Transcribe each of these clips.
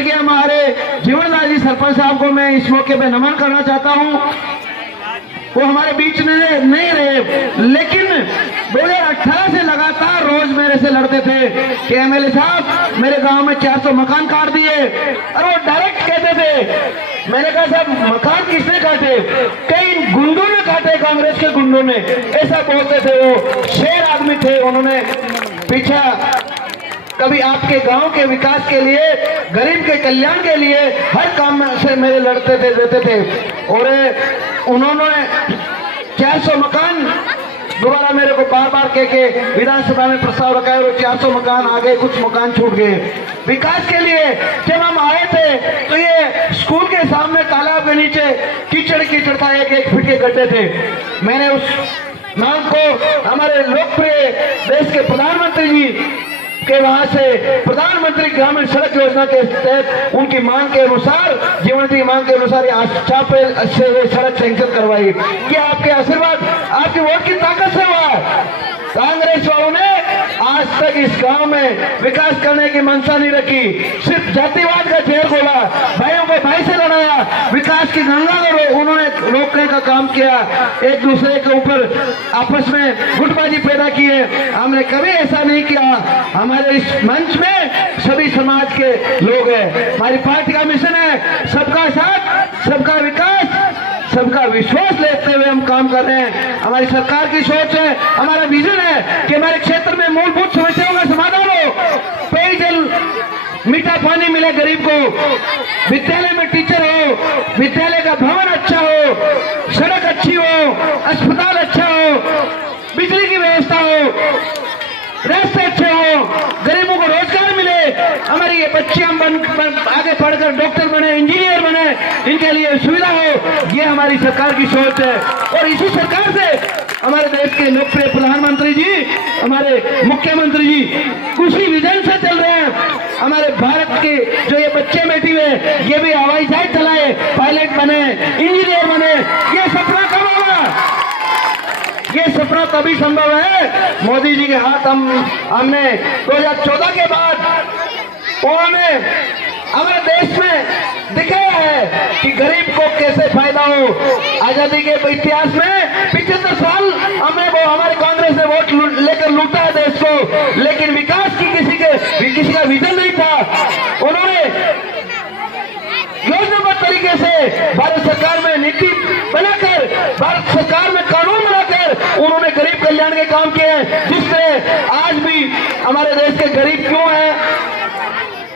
कृतज्ञ हमारे जीवनलाल जी सरपंच साहब को मैं इस मौके पे नमन करना चाहता हूँ। वो हमारे बीच में नहीं रहे, लेकिन 2018 से लगातार रोज मेरे से लड़ते थे कि एमएलए साहब मेरे गांव में 400 मकान काट दिए, और वो डायरेक्ट कहते थे। मैंने कहा साहब मकान किसने काटे? कई गुंडों ने काटे, कांग्रेस के गुंडों ने, ऐसा बोलते थे। वो शेर आदमी थे, उन्होंने पीछा कभी आपके गांव के विकास के लिए, गरीब के कल्याण के लिए हर काम से मेरे लड़ते थे, देते थे। और उन्होंने 400 मकान दोबारा मेरे को बार बार कह के विधानसभा में प्रस्ताव रखा है। वो 400 मकान आ गए, कुछ मकान छूट गए। विकास के लिए जब हम आए थे तो ये स्कूल के सामने तालाब के नीचे कीचड़ कीचड़ था, 1-1 फीट के गड्ढे थे। मैंने उस मांग को हमारे लोकप्रिय देश के प्रधानमंत्री जी के वहां से प्रधानमंत्री ग्रामीण सड़क योजना के तहत उनकी मांग के अनुसार, जीवन की मांग के अनुसार चापे से सड़क सैंक्शन करवाई। क्या आपके आशीर्वाद, आपकी वोट की ताकत से हुआ? कांग्रेस वालों ने आज तक इस गांव में विकास करने की मंशा नहीं रखी, सिर्फ जातिवाद का ढेर खोला, भाइयों को भाई से लड़ाया, विकास की गंगा को उन्होंने रोकने का काम किया, एक दूसरे के ऊपर आपस में गुटबाजी पैदा की है। हमने कभी ऐसा नहीं किया। हमारे इस मंच में सभी समाज के लोग हैं। हमारी पार्टी का मिशन है सबका साथ, सबका विकास, सबका विश्वास लेते हुए हम काम कर रहे हैं। हमारी सरकार की सोच है, हमारा विजन है कि हमारे क्षेत्र में मूलभूत समस्याओं का समाधान हो, पेयजल, मीठा पानी मिले गरीब को, विद्यालय में टीचर हो, विद्यालय का भवन अच्छा हो, सड़क अच्छी हो, अस्पताल अच्छा हो, बिजली की व्यवस्था हो, रास्ते अच्छे हो, गरीबों को रोजगार मिले, हमारी ये बच्चियां आगे पढ़कर डॉक्टर बने, इंजीनियर बने, इनके लिए सुविधा हो। ये हमारी सरकार की सोच है। और इसी सरकार से हमारे देश के लोकप्रिय प्रधानमंत्री जी, हमारे मुख्यमंत्री जी उसी विजन से चल रहे हैं। हमारे भारत के जो ये बच्चे बेटी हुए, ये भी हवाई जहाज चलाए, पायलट बने, इंजीनियर बने। ये सपना कब होगा? ये सपना तभी संभव है मोदी जी के हाथ हमने 2014 के बाद उन्होंने हमारे देश में दिखाया है कि गरीब को कैसे फायदा हो। आजादी के इतिहास में 75 साल हमारे कांग्रेस ने वोट लेकर लूटा है देश को, लेकिन विकास की किसी का विजन नहीं था। उन्होंने योजनाबद्ध तरीके से भारत सरकार में नीति बनाकर, भारत सरकार में कानून बनाकर उन्होंने गरीब कल्याण के काम किए हैं, जिससे आज भी हमारे देश के गरीब क्यों हैं,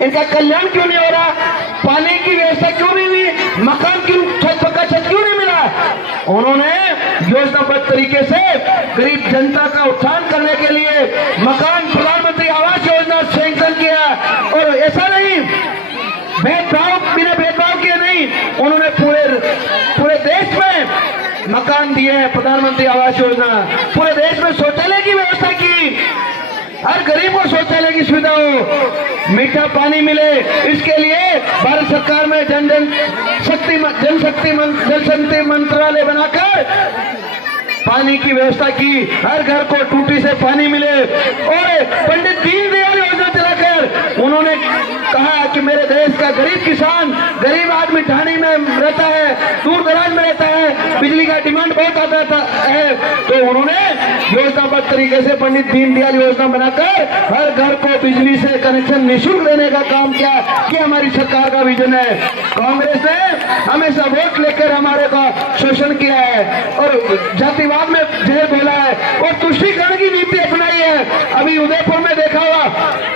इनका कल्याण क्यों नहीं हो रहा, पानी की व्यवस्था क्यों नहीं हुई, मकान क्यों, पक्का छत क्यों नहीं मिला। उन्होंने योजनाबद्ध तरीके से गरीब जनता का उत्थान करने के लिए मकान, प्रधानमंत्री आवास योजना सैंक्शन किया। और ऐसा नहीं भेदभाव, बिना भेदभाव किए नहीं, उन्होंने पूरे देश में मकान दिए हैं। प्रधानमंत्री आवास योजना, पूरे देश में शौचालय की व्यवस्था की, हर गरीब को शौचालय की सुविधा हो, मीठा पानी मिले, इसके लिए भारत सरकार में जल शक्ति मंत्रालय बनाकर पानी की व्यवस्था की, हर घर को टूटी से पानी मिले। और पंडित दीनदयाल योजना चलाकर उन्होंने कहा कि मेरे देश का गरीब किसान, गरीब आदमी ढाणी में रहता है, दूर दराज में रहता है, बिजली का डिमांड बहुत आता है, तो उन्होंने योजनाबद्ध तरीके से पंडित दीनदयाल योजना बनाकर हर घर को बिजली से कनेक्शन निःशुल्क देने का काम किया। कि हमारी सरकार का विजन है। कांग्रेस ने हमेशा वोट लेकर हमारे का शोषण किया है और जातिवाद में जहर बोला है और तुष्टीकरण की नीति अपनाई है। अभी उदयपुर में देखा हुआ,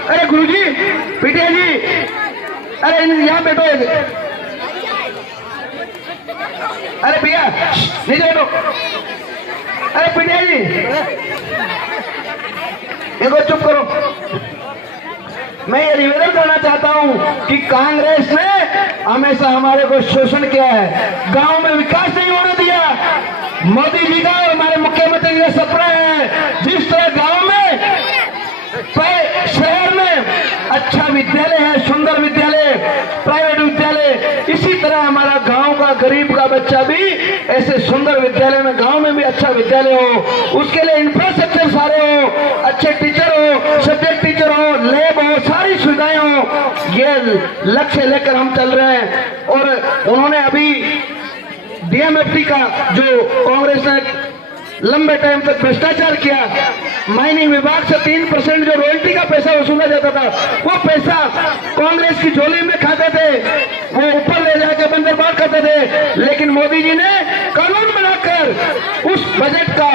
अरे गुरुजी, पिटिया जी, अरे यहाँ बैठो, अरे भैया नीचे बैठो, अरे पिटिया जी देखो, चुप करो। मैं ये निवेदन करना चाहता हूं कि कांग्रेस ने हमेशा हमारे को शोषण किया है, गांव में विकास नहीं होने दिया। मोदी जी का और हमारे मुख्यमंत्री जी का सपना है, जिस तरह गांव में, शहर में अच्छा विद्यालय है, सुंदर विद्यालय, प्राइवेट विद्यालय, इसी तरह हमारा गांव का गरीब का बच्चा भी ऐसे सुंदर विद्यालय में, गांव में भी अच्छा विद्यालय हो, उसके लिए इंफ्रास्ट्रक्चर सारे हो, अच्छे टीचर हो, सब्जेक्ट टीचर हो, लैब हो, सारी सुविधाएं हो। ये लक्ष्य लेकर हम चल रहे हैं। और उन्होंने अभी डीएमएफटी का जो कांग्रेस ने लंबे टाइम तक भ्रष्टाचार किया, माइनिंग विभाग से 3% जो रॉयल्टी का पैसा वसूला जाता था, वो पैसा कांग्रेस की झोली में खाते थे, वो ऊपर ले जाकर बंदरबांट करते थे। लेकिन मोदी जी ने कानून बनाकर उस बजट का,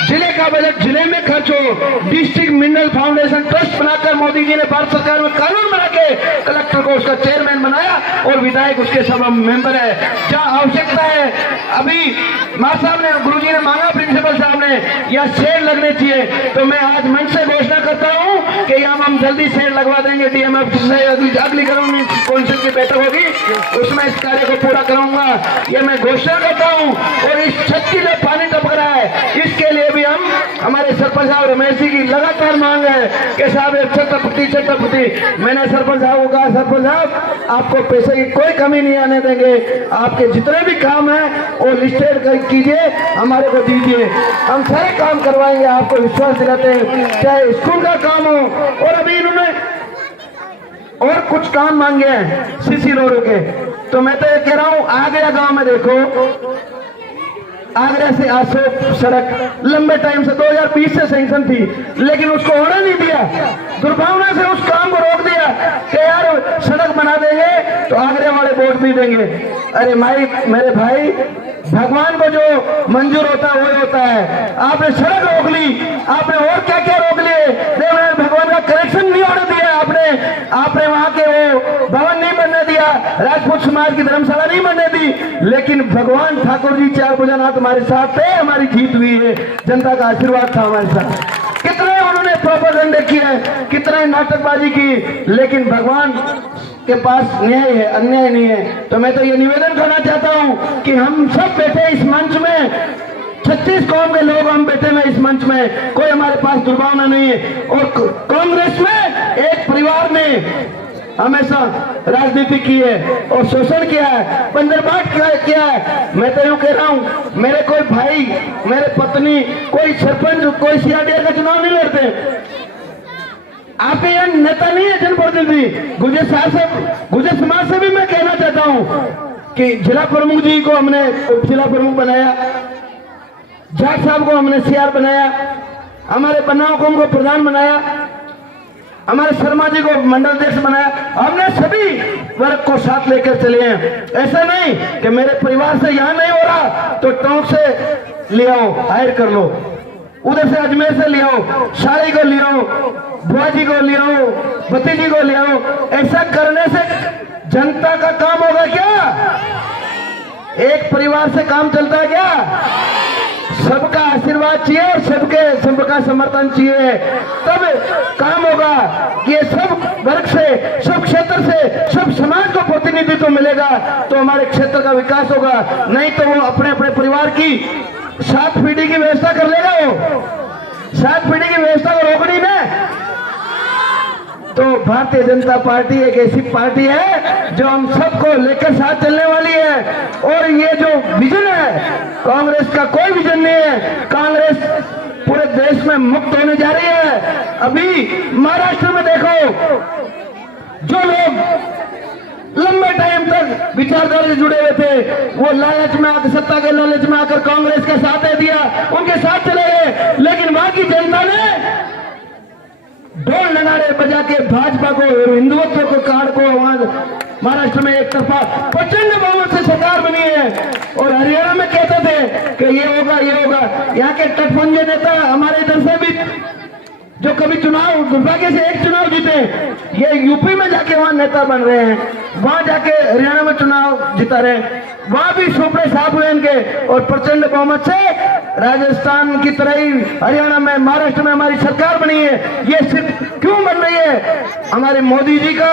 जिले का बजट जिले में खर्च हो, डिस्ट्रिक्ट मिनरल फाउंडेशन ट्रस्ट बनाकर मोदी जी ने भारत सरकार में कानून बना के कलेक्टर को उसका चेयरमैन बनाया और विधायक उसके सब मेंबर है। जहाँ आवश्यकता है, अभी मां साहब ने, गुरु जी ने मांगा, प्रिंसिपल साहब ने, या शेड लगने चाहिए, तो मैं आज मंच से घोषणा करता हूँ कि यहाँ हम जल्दी शेड लगवा देंगे। डीएमएफ से अगली गवर्नमेंट काउंसिल की बैठक होगी, उसमें इस कार्य को पूरा कराऊंगा, ये मैं घोषणा करता हूँ। और इस छत्ती में पानी टपक रहा है, इसके लिए भी हम, हमारे सरपंच साहब रमेश जी की लगातार मांग है कि साहब छत्रपति। मैंने सरपंच साहब को कहा, सरपंच साहब आपको पैसे की कोई कमी नहीं आने देंगे, आपके जितने भी काम है वो लिस्टेड कीजिए, हमारे को दीजिए, हम सारे काम करवाएंगे, आपको विश्वास दिलाते हैं, चाहे स्कूल का काम हो। और अभी इन्होंने और कुछ काम मांगे हैं सीसी रोड के, तो मैं तो ये कह रहा हूँ, आगरा गांव में देखो, आगरा से अशोक सड़क लंबे टाइम से 2020 से सैंक्शन थी, लेकिन उसको होने नहीं दिया, दुर्भावना से उस काम को रोक दिया कि यार सड़क बना देंगे तो आगरे वाले वोट भी देंगे। अरे मेरे भाई, भगवान को जो मंजूर होता है वही होता है। आपने सड़क रोक ली, आपने और क्या क्या रोक लिए, देवनारायण भगवान का करेक्शन नहीं होने दिया, आपने वहां के वो भवन नहीं बनने दिया, राजपूत समाज की धर्मशाला नहीं बनने दी, लेकिन भगवान ठाकुर जी 4 भुजनाथ हमारे साथ थे, हमारी जीत हुई है, जनता का आशीर्वाद था हमारे साथ। कितने उन्होंने प्रोपेगेंडा किया, कितने नाटकबाजी की, लेकिन भगवान के पास न्याय है, अन्याय नहीं है। तो मैं तो ये निवेदन करना चाहता हूँ कि हम सब बैठे इस मंच में, 36 कौम के लोग हम बैठे हैं इस मंच में, कोई हमारे पास दुर्भावना नहीं है। और कांग्रेस में एक परिवार ने हमेशा राजनीति की है और शोषण किया है, बंदरबाट किया है। मैं तो यूं कह रहा हूँ, मेरे कोई भाई, मेरे पत्नी, कोई सरपंच, कोई सीआरडीए का चुनाव नहीं लड़ते। आपके यहाँ नेता नहीं है, जनप्रतिनिधि। गुर्जर समाज से भी मैं कहना चाहता हूँ कि जिला प्रमुख जी को हमने उप जिला प्रमुख बनाया, जाट साहब को हमने सीआर बनाया, हमारे बनाव कौम को प्रधान बनाया, हमारे शर्मा जी को मंडल अध्यक्ष बनाया। हमने सभी वर्ग को साथ लेकर चले हैं। ऐसा नहीं कि मेरे परिवार से यहाँ नहीं हो रहा तो टोंक से ले आओ, हायर कर लो, उधर से अजमेर से ले आओ, शादी को ले आओ, बुआ जी को ले आओ, भतीजी को ले आओ। ऐसा करने से जनता का काम होगा क्या? एक परिवार से काम चलता है क्या? सबका आशीर्वाद चाहिए और सबका समर्थन चाहिए, तब काम होगा कि ये सब वर्ग से, सब क्षेत्र से, सब समाज को प्रतिनिधित्व मिलेगा तो हमारे क्षेत्र का विकास होगा। नहीं तो वो अपने अपने परिवार की 7 पीढ़ी की व्यवस्था कर लेगा। वो 7 पीढ़ी की व्यवस्था को रोकनी ना, तो भारतीय जनता पार्टी एक ऐसी पार्टी है जो हम सबको लेकर साथ चलने वाली है। और ये जो विजन है, कांग्रेस का कोई विजन नहीं है। कांग्रेस पूरे देश में मुक्त होने जा रही है। अभी महाराष्ट्र में देखो, जो लोग लंबे टाइम तक विचारधारा से जुड़े हुए थे, वो लालच में आकर, सत्ता के लालच में आकर कांग्रेस का साथ दे दिया, उनके साथ चले गए। लेकिन वहां की जनता ने ढोल नगाड़े बजा के भाजपा को, हिंदुत्व को, कार्ड को वहां महाराष्ट्र में एक तरफा प्रचंड बहुमत से सरकार बनी है। और हरियाणा में कहते थे कि ये होगा, ये होगा। यहाँ के टटपुंजे नेता हमारे इधर से भी जो कभी चुनाव दुर्भाग्य से एक चुनाव जीते, ये यूपी में जाके वहां नेता बन रहे हैं, वहां जाके हरियाणा में चुनाव जिता रहे, वहां भी सुपड़े साफ हुए इनके। और प्रचंड बहुमत से राजस्थान की तरह ही हरियाणा में, महाराष्ट्र में हमारी सरकार बनी है। ये सिर्फ क्यों बन रही है? हमारे मोदी जी का,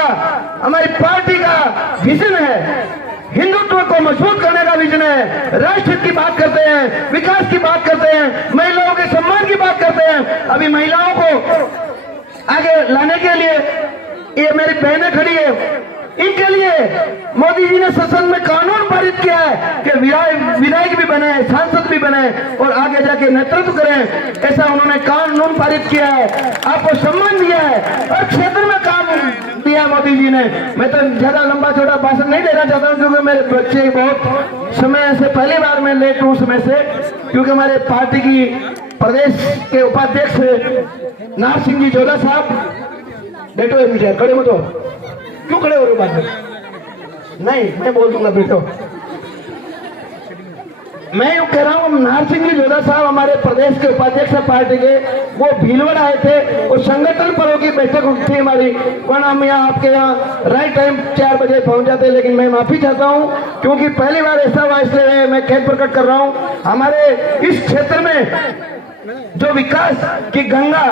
हमारी पार्टी का विजन है, हिंदुत्व को मजबूत करने का विजन है। राष्ट्र की बात करते हैं, विकास की बात करते हैं, महिलाओं के सम्मान की बात करते हैं। अभी महिलाओं को आगे लाने के लिए ये मेरी बहनें खड़ी है, इनके लिए मोदी जी ने संसद में कानून पारित किया है कि विधायक भी बने, सांसद भी बने और आगे जाके नेतृत्व करें। ऐसा उन्होंने कानून पारित किया है, आपको सम्मान दिया है और क्षेत्र में काम दिया मोदी जी ने। मैं तो ज्यादा लंबा चौड़ा भाषण नहीं देना चाहता हूँ क्योंकि मेरे बच्चे बहुत समय से पहली बार मैं लेट हूँ समय से, क्योंकि हमारे पार्टी की प्रदेश के उपाध्यक्ष नार सिंह जी जोधा साहब, बैठो एक मिनट, खड़े मत हो, क्यों खड़े हो रहे बात में? नहीं, मैं बोल दूंगा, बैठो। मैं यूँ कह रहा हूँ, नार सिंह जी जोधा साहब हमारे प्रदेश के उपाध्यक्ष पार्टी के, वो भीलवाड़ा आए थे, वो संगठन परों की बैठक थी हमारी, वरना हम यहाँ आपके यहाँ राइट टाइम 4 बजे पहुंच जाते, लेकिन मैं माफी चाहता हूँ क्योंकि पहली बार ऐसा हुआ, इसलिए मैं खेद प्रकट कर रहा हूँ। हमारे इस क्षेत्र में जो विकास की गंगा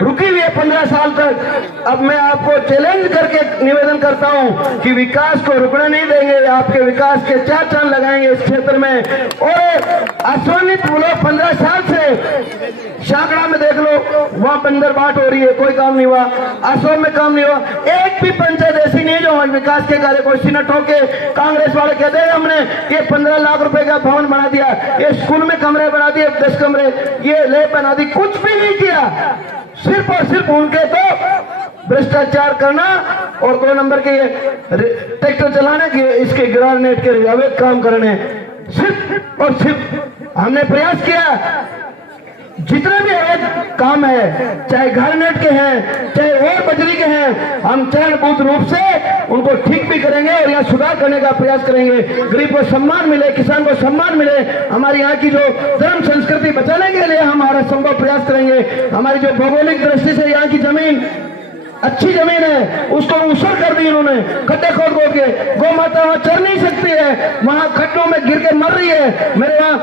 रुकी हुई है 15 साल तक, अब मैं आपको चैलेंज करके निवेदन करता हूं कि विकास को रुकने नहीं देंगे, आपके विकास के 4 चांद लगाएंगे इस क्षेत्र में। और आश्वानित लोग 15 साल से शाकड़ा में देख लो, वहां बंदर बाट हो रही है, कोई काम नहीं हुआ, आसोम में काम नहीं हुआ, एक भी पंचायत ऐसी नहीं जो विकास के कार्य को सीना ठोके। कांग्रेस वाले कहते हैं हमने ये 15 लाख रुपए का भवन बना दिया, ये स्कूल में कमरे बना दिए 10 कमरे, ये ले बना दी, कुछ भी नहीं किया। सिर्फ और सिर्फ उनके तो भ्रष्टाचार करना और 2 नंबर के ट्रैक्टर चलाने के, इसके ग्रानेट के अवैध काम करने, सिर्फ और सिर्फ हमने प्रयास किया। जितने भी अवैध काम है, चाहे ग्रानेट के हैं, चाहे और बजरी के हैं, हम चरणबद्ध रूप से उनको ठीक भी करेंगे और यहाँ सुधार करने का प्रयास करेंगे। गरीब को सम्मान मिले, किसान को सम्मान मिले, हमारी यहाँ की जो धर्म संस्कृति बचाने के लिए हमारा संभव प्रयास करेंगे। हमारी जो भौगोलिक दृष्टि से यहाँ की जमीन अच्छी जमीन है, उसको ऊसर कर दी इन्होंने, खड्डे खोद खोद के। गौ माता वहां चर नहीं सकती है, वहां खड्डों में गिर के मर रही है। मेरे वहां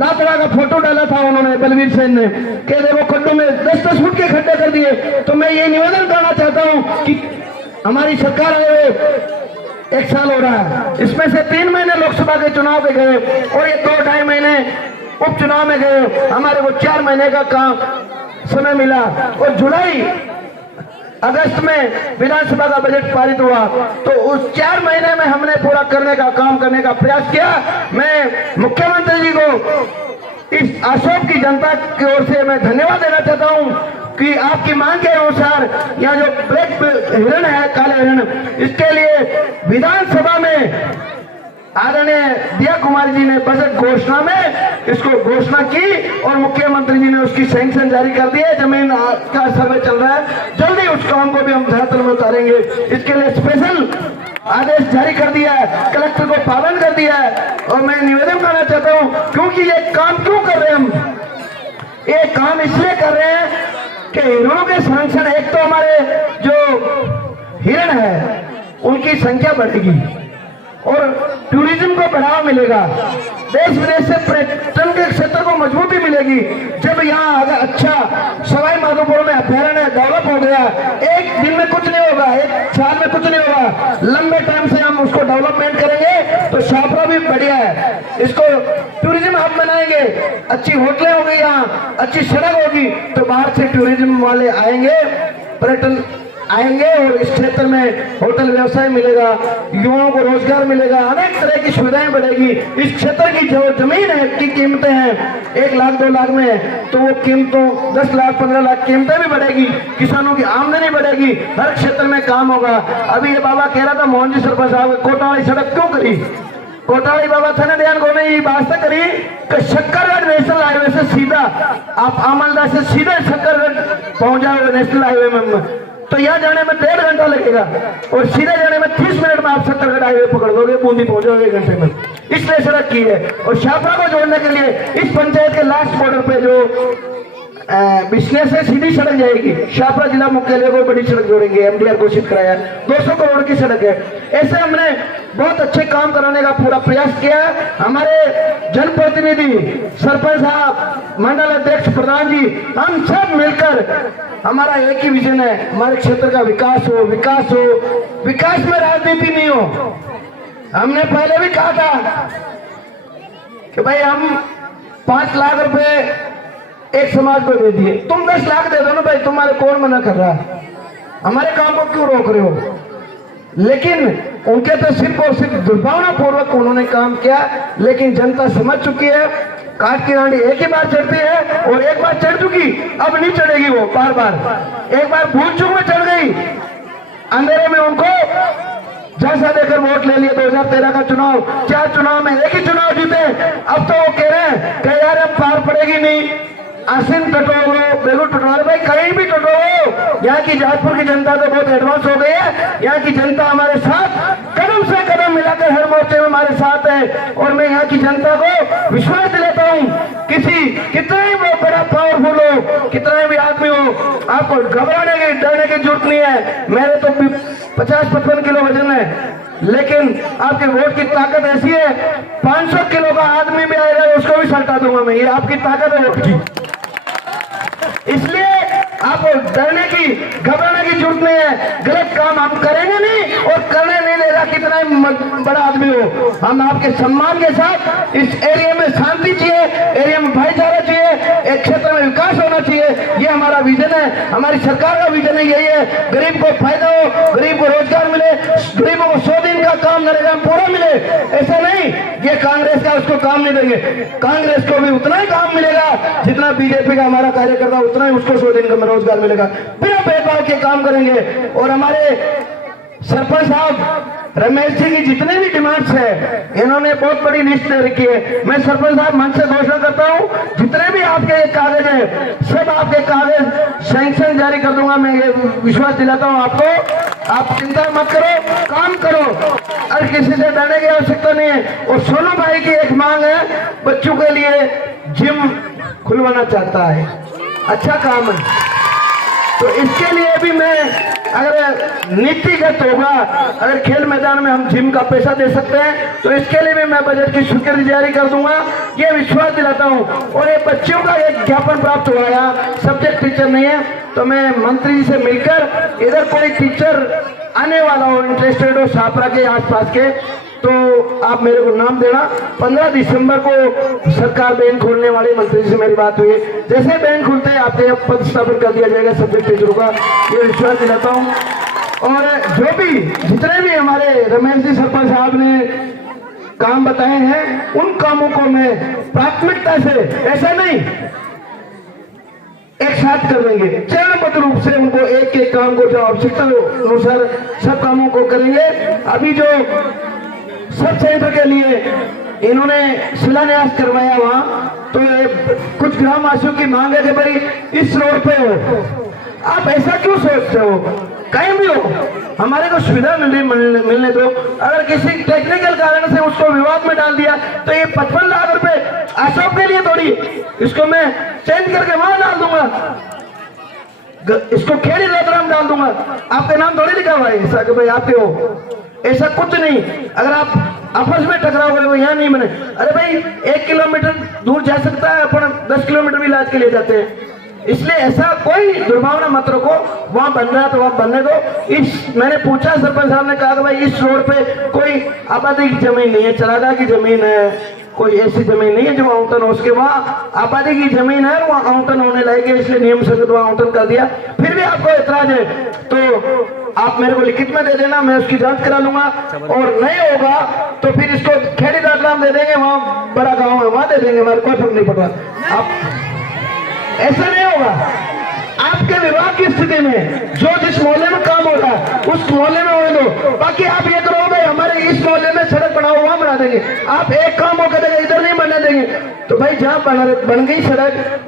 लातड़ा का फोटो डाला था उन्होंने, बलवीर सेन ने, कि देखो खड्डों में 10-10 फुट के खड्डे कर दिए। तो मैं ये निवेदन करना चाहता हूँ कि हमारी सरकार आए हुए 1 साल हो रहा है, इसमें से 3 महीने लोकसभा के चुनाव में गए और ये 2-2.5 महीने उपचुनाव में गए। हमारे को 4 महीने का काम समय मिला और जुलाई अगस्त में विधानसभा का बजट पारित हुआ, तो उस 4 महीने में हमने पूरा करने का काम करने का प्रयास किया। मैं मुख्यमंत्री जी को इस आसोम की जनता की ओर से मैं धन्यवाद देना चाहता हूं कि आपकी मांग के अनुसार यहाँ जो ब्लैक हिरण है, काले हिरण, इसके लिए विधानसभा में आदरणीय दिया कुमार जी ने बजट घोषणा में इसको घोषणा की और मुख्यमंत्री जी ने उसकी सैंक्शन जारी कर दी है। जमीन का सर्वे चल रहा है, जल्दी उस काम को भी हम धरातल में उतारेंगे। इसके लिए स्पेशल आदेश जारी कर दिया है, कलेक्टर को पाबंद कर दिया है। और मैं निवेदन करना चाहता हूँ, क्योंकि ये काम क्यों कर रहे हैं हम, ये काम इसलिए कर रहे हैं कि हिरणों के संरक्षण, एक तो हमारे जो हिरण है उनकी संख्या बढ़ेगी और टूरिज्म को बढ़ावा मिलेगा, देश विदेश से पर्यटन के क्षेत्र को मजबूती मिलेगी। जब यहाँ अगर अच्छा सवाई माधोपुर में अभ्यारण्य डेवलप हो गया, एक दिन में कुछ नहीं होगा, 1 साल में कुछ नहीं होगा, लंबे टाइम से हम उसको डेवलपमेंट करेंगे तो शाहपुरा भी बढ़िया है, इसको टूरिज्म हब बनाएंगे, अच्छी होटलें होगी, यहाँ अच्छी सड़क होगी, तो बाहर से टूरिज्म वाले आएंगे, पर्यटन आएंगे और इस क्षेत्र में होटल व्यवसाय मिलेगा, युवाओं को रोजगार मिलेगा, अनेक तरह की सुविधाएं बढ़ेगी। इस क्षेत्र की जो जमीन है की कीमतें हैं 1 लाख 2 लाख में, तो वो कीमतों 10 लाख 15 लाख कीमतें भी बढ़ेगी, किसानों की आमदनी बढ़ेगी, हर क्षेत्र में काम होगा। अभी ये बाबा कह रहा था मोहन जी सरपंच साहब, कोटावाली सड़क क्यों करी? कोटावाली बाबा थाना ध्यान को ने ये वास्ता करी कि शक्करगढ़ नेशनल हाईवे से सीधा आप आमलदा से सीधे शक्करगढ़ पहुंच जाओगे नेशनल हाईवे में, तो यहाँ जाने में 1.5 घंटा लगेगा और सीधे जाने में 30 मिनट में आप शक्करगढ़ हाईवे पकड़ दोगे, बूंदी पहुंचोगे 1 घंटे में। इसलिए सड़क की है। और शाहपुरा को जोड़ने के लिए इस पंचायत के लास्ट बॉर्डर पे जो बिस्ने से सीधी सड़क जाएगी, शाहपुरा जिला मुख्यालय को बड़ी सड़क जोड़ेंगे, एमडीआर घोषित कराया, 200 करोड़ की सड़क है। ऐसे हमने बहुत अच्छे काम कराने का पूरा प्रयास किया है। हमारे जनप्रतिनिधि, सरपंच साहब, मंडल अध्यक्ष, प्रधान जी, हम सब मिलकर, हमारा एक ही विजन है, हमारे क्षेत्र का विकास हो, विकास हो, विकास में राजनीति नहीं हो। हमने पहले भी कहा था कि भाई हम 5 लाख रुपए एक समाज को दे दिए, तुम 10 लाख दे दो ना भाई, तुम्हारे कौन मना कर रहा है? हमारे काम को क्यों रोक रहे हो? लेकिन उनके तो सिर्फ और सिर्फ दुर्भावना पूर्वक उन्होंने काम किया। लेकिन जनता समझ चुकी है, काट की रानी एक ही बार चढ़ती है और एक बार चढ़ चुकी, अब नहीं चढ़ेगी वो बार बार। एक बार भूल चूक में चढ़ गई, अंधेरे में उनको जैसा देकर वोट ले लिया। 2013 का चुनाव, 4 चुनाव में एक ही चुनाव जीते। अब तो वो कह रहे हैं कि यार अब पार पड़ेगी नहीं, आसिन टटोलो, बेगूर टटोलो, भाई कहीं भी टटोलो। यहाँ की जहाजपुर की जनता तो बहुत एडवांस हो गई है। यहाँ की जनता हमारे साथ कदम से कदम मिलाकर हर मोर्चे में हमारे साथ है। और मैं यहाँ की जनता को विश्वास दिलाता हूँ, कितना ही वो बड़ा पावरफुल हो, कितना भी आदमी हो, आपको घबराने की डरने की जरूरत नहीं है। मेरे तो 50-55 किलो वजन है, लेकिन आपके वोट की ताकत ऐसी है, 500 किलो का आदमी भी आएगा उसको भी सल्टा दूंगा मैं। ये आपकी ताकत है वोट की। इसलिए आपको डरने की, घबराने की जरूरत नहीं है। गलत काम हम करेंगे नहीं और करने नहीं देगा, कितना ही बड़ा आदमी हो। हम आपके सम्मान के साथ इस एरिया में शांति चाहिए, एरिया में भाईचारा चाहिए, एक क्षेत्र में विकास होना चाहिए। ये हमारा विजन है, हमारी सरकार का विजन है, यही है। गरीब को फायदा हो, गरीब को रोजगार मिले, गरीबों को 100 दिन का काम नरेगा पूरा मिले। ऐसा नहीं ये कांग्रेस का उसको काम नहीं देंगे, कांग्रेस को भी उतना ही काम मिलेगा जितना बीजेपी का हमारा कार्यकर्ता, उतना ही उसको 100 दिन का रोजगार मिलेगा। बिना भेदभाव के काम करेंगे। और हमारे सरपंच साहब रमेश जी की जितने भी डिमांड्स है, इन्होंने बहुत बड़ी लिस्ट दे रखी है। मैं सरपंच साहब मंच से घोषणा करता हूँ, जितने भी आपके कागज है सब आपके कागज सैंक्शन जारी कर दूंगा। मैं ये विश्वास दिलाता हूँ आपको, आप चिंता मत करो, काम करो और किसी से डरने की आवश्यकता नहीं है। और सोनू भाई की एक मांग है, बच्चों के लिए जिम खुलवाना चाहता है, अच्छा काम है। तो इसके लिए भी मैं, अगर नीतिगत होगा, अगर खेल मैदान में हम जिम का पैसा दे सकते हैं तो इसके लिए भी मैं बजट की स्वीकृति जारी कर दूंगा, ये विश्वास दिलाता हूं। और ये बच्चों का एक ज्ञापन प्राप्त हुआ है, सब्जेक्ट टीचर नहीं है, तो मैं मंत्री जी से मिलकर इधर कोई टीचर आने वाला हो, इंटरेस्टेड हो छात्रा के आसपास के, तो आप मेरे को नाम देना। 15 दिसंबर को सरकार बैंक खोलने वाली, मंत्री जी से मेरी बात हुई, जैसे बैंक खुलते हैं आपके यहाँ पद स्थापन कर दिया जाएगा सब्जेक्ट टीचरों का, ये विश्वास दिलाता हूँ। और जो भी जितने भी हमारे रमेश जी सरपंच साहब ने काम बताए हैं, उन कामों को मैं प्राथमिकता से, ऐसा नहीं एक साथ कर देंगे, चरणबद्ध रूप से उनको एक एक काम को जो आवश्यकता अनुसार सब कामों को करेंगे। अभी जो सब सेंटर के लिए इन्होंने शिलान्यास करवाया वहां, तो कुछ ग्रामवासियों की मांग है कि भाई इस रोड पे हो, आप ऐसा क्यों सोचते हो, कहीं भी हो हमारे को सुविधा मिलने दो। अगर किसी टेक्निकल कारण से उसको विवाद में डाल दिया तो ये 55 लाख रुपए अशोक के लिए थोड़ी, इसको मैं चेंज करके वहां डाल दूंगा, इसको खेड़ी रतराम डाल दूंगा, आपका नाम थोड़ी लिखा हुआ है ऐसा कि भाई आपके हो, ऐसा कुछ नहीं। अगर आप आपस में टकराव करें यहाँ नहीं बने, अरे भाई 1 किलोमीटर दूर जा सकता है, अपन 10 किलोमीटर भी इलाज के लिए जाते हैं। इसलिए ऐसा कोई दुर्भावना मत रखो, वहां बन रहा है तो वहां बनने दो। मैंने पूछा, सरपंच साहब ने कहा कि भाई इस रोड पे कोई आबादी की जमीन नहीं है, चरागाह की जमीन है, कोई ऐसी जमीन नहीं है जो आवंटन हो, उसके वहाँ आबादी की जमीन है, वहाँ आवंटन होने लगेगा, इसलिए नियम से वहाँ आवंटन कर दिया। फिर भी आपको एतराज है तो आप मेरे को लिखित में दे देना, मैं उसकी जांच करा लूंगा। और नहीं होगा तो फिर इसको खेड़ी दादराम दे देंगे, वहाँ बड़ा गाँव है वहाँ दे देंगे, हमारे कोई फर्क नहीं पड़ रहा। आप ऐसा नहीं होगा। आपके विभाग की स्थिति में जो जिस मोहल्ले में काम हो रहा है उस मोहल्ले में होने दो। बाकी आप ये करो भाई हमारे इस मोहल्ले में सड़क बनाओ, वहां बना देंगे। आप एक काम हो करेगा, इधर नहीं बनने देंगे, तो भाई जहाँ बन गई सड़क,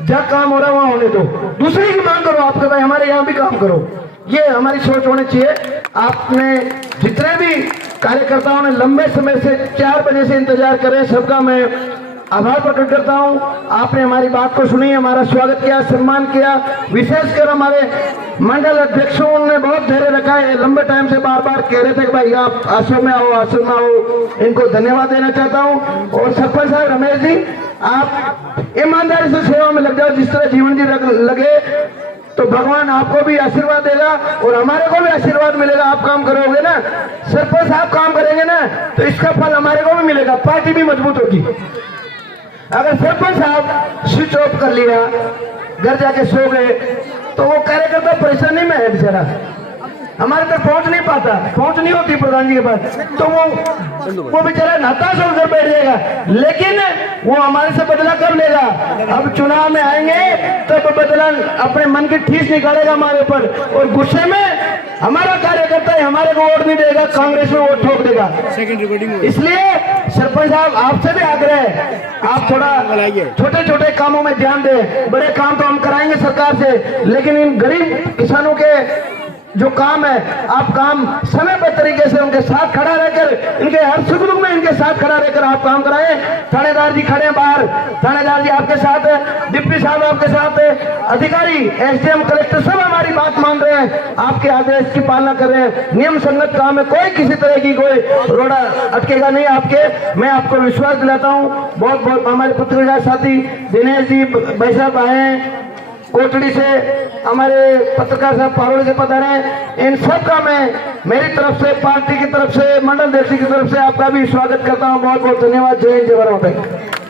जहाँ काम हो रहा है वहां होने दो। दूसरी की मांग करो आपके, भाई हमारे यहाँ भी काम करो, ये हमारी सोच होनी चाहिए। आपने जितने भी कार्यकर्ताओं ने लंबे समय से 4 बजे से इंतजार करे, सबका मैं आभार प्रकट करता हूं। आपने हमारी बात को सुनी, हमारा स्वागत किया, सम्मान किया। विशेषकर हमारे मंडल अध्यक्षों ने बहुत धैर्य रखा है, लंबे टाइम से बार बार कह रहे थे कि भाई आप आश्रम में आओ, आश्रम में आओ, इनको धन्यवाद देना चाहता हूं। और सरपंच साहब रमेश जी, आप ईमानदारी से सेवा में लग जाओ, जिस तरह जीवन जी लगे तो भगवान आपको भी आशीर्वाद देगा और हमारे को भी आशीर्वाद मिलेगा। आप काम करोगे ना, सरपंच साहब काम करेंगे ना, तो इसका फल हमारे को भी मिलेगा, पार्टी भी मजबूत होगी। अगर सरपंच साहब स्विच ऑफ कर लिया, घर जाके सो गए, तो वो कार्यकर्ता परेशानी में है बेचारा। हमारे तक पहुंच नहीं पाता, पहुंच नहीं होती प्रधान जी के पास, तो वो बेचारा हताश होकर बैठ जाएगा। लेकिन वो हमारे से बदला कब लेगा? अब चुनाव में आएंगे तब बदला अपने मन की ठीस निकालेगा हमारे ऊपर, और गुस्से में हमारा कार्यकर्ता हमारे को वोट नहीं देगा, कांग्रेस में वोट ठोक देगा। इसलिए सरपंच साहब आपसे भी आग्रह है, आप थोड़ा छोटे छोटे कामों में ध्यान दें। बड़े काम तो हम कराएंगे सरकार से, लेकिन इन गरीब किसानों के जो काम है, आप काम समय पर तरीके से उनके साथ खड़ा रहकर, इनके हर सुख दुख में इनके साथ खड़ा रहकर आप काम कराएं। थानेदार जी खड़े बाहर, थानेदार जी आपके साथ है, डिप्टी साहब आपके साथ है, अधिकारी एसडीएम कलेक्टर सब हमारी बात मान रहे हैं, आपके आदेश की पालना कर रहे हैं। नियम संगत काम है, कोई किसी तरह की कोई रोड़ा अटकेगा नहीं आपके, मैं आपको विश्वास दिलाता हूँ। बहुत बहुत हमारे पत्रकार साथी दिनेश जी भाई साहब आए हैं कोटड़ी से, हमारे पत्रकार साहब पारोली से पधारे हैं, इन सब का मैं मेरी तरफ से, पार्टी की तरफ से, मंडल अध्यक्ष की तरफ से आपका भी स्वागत करता हूं। बहुत बहुत धन्यवाद। जय हिंद, जय भारत।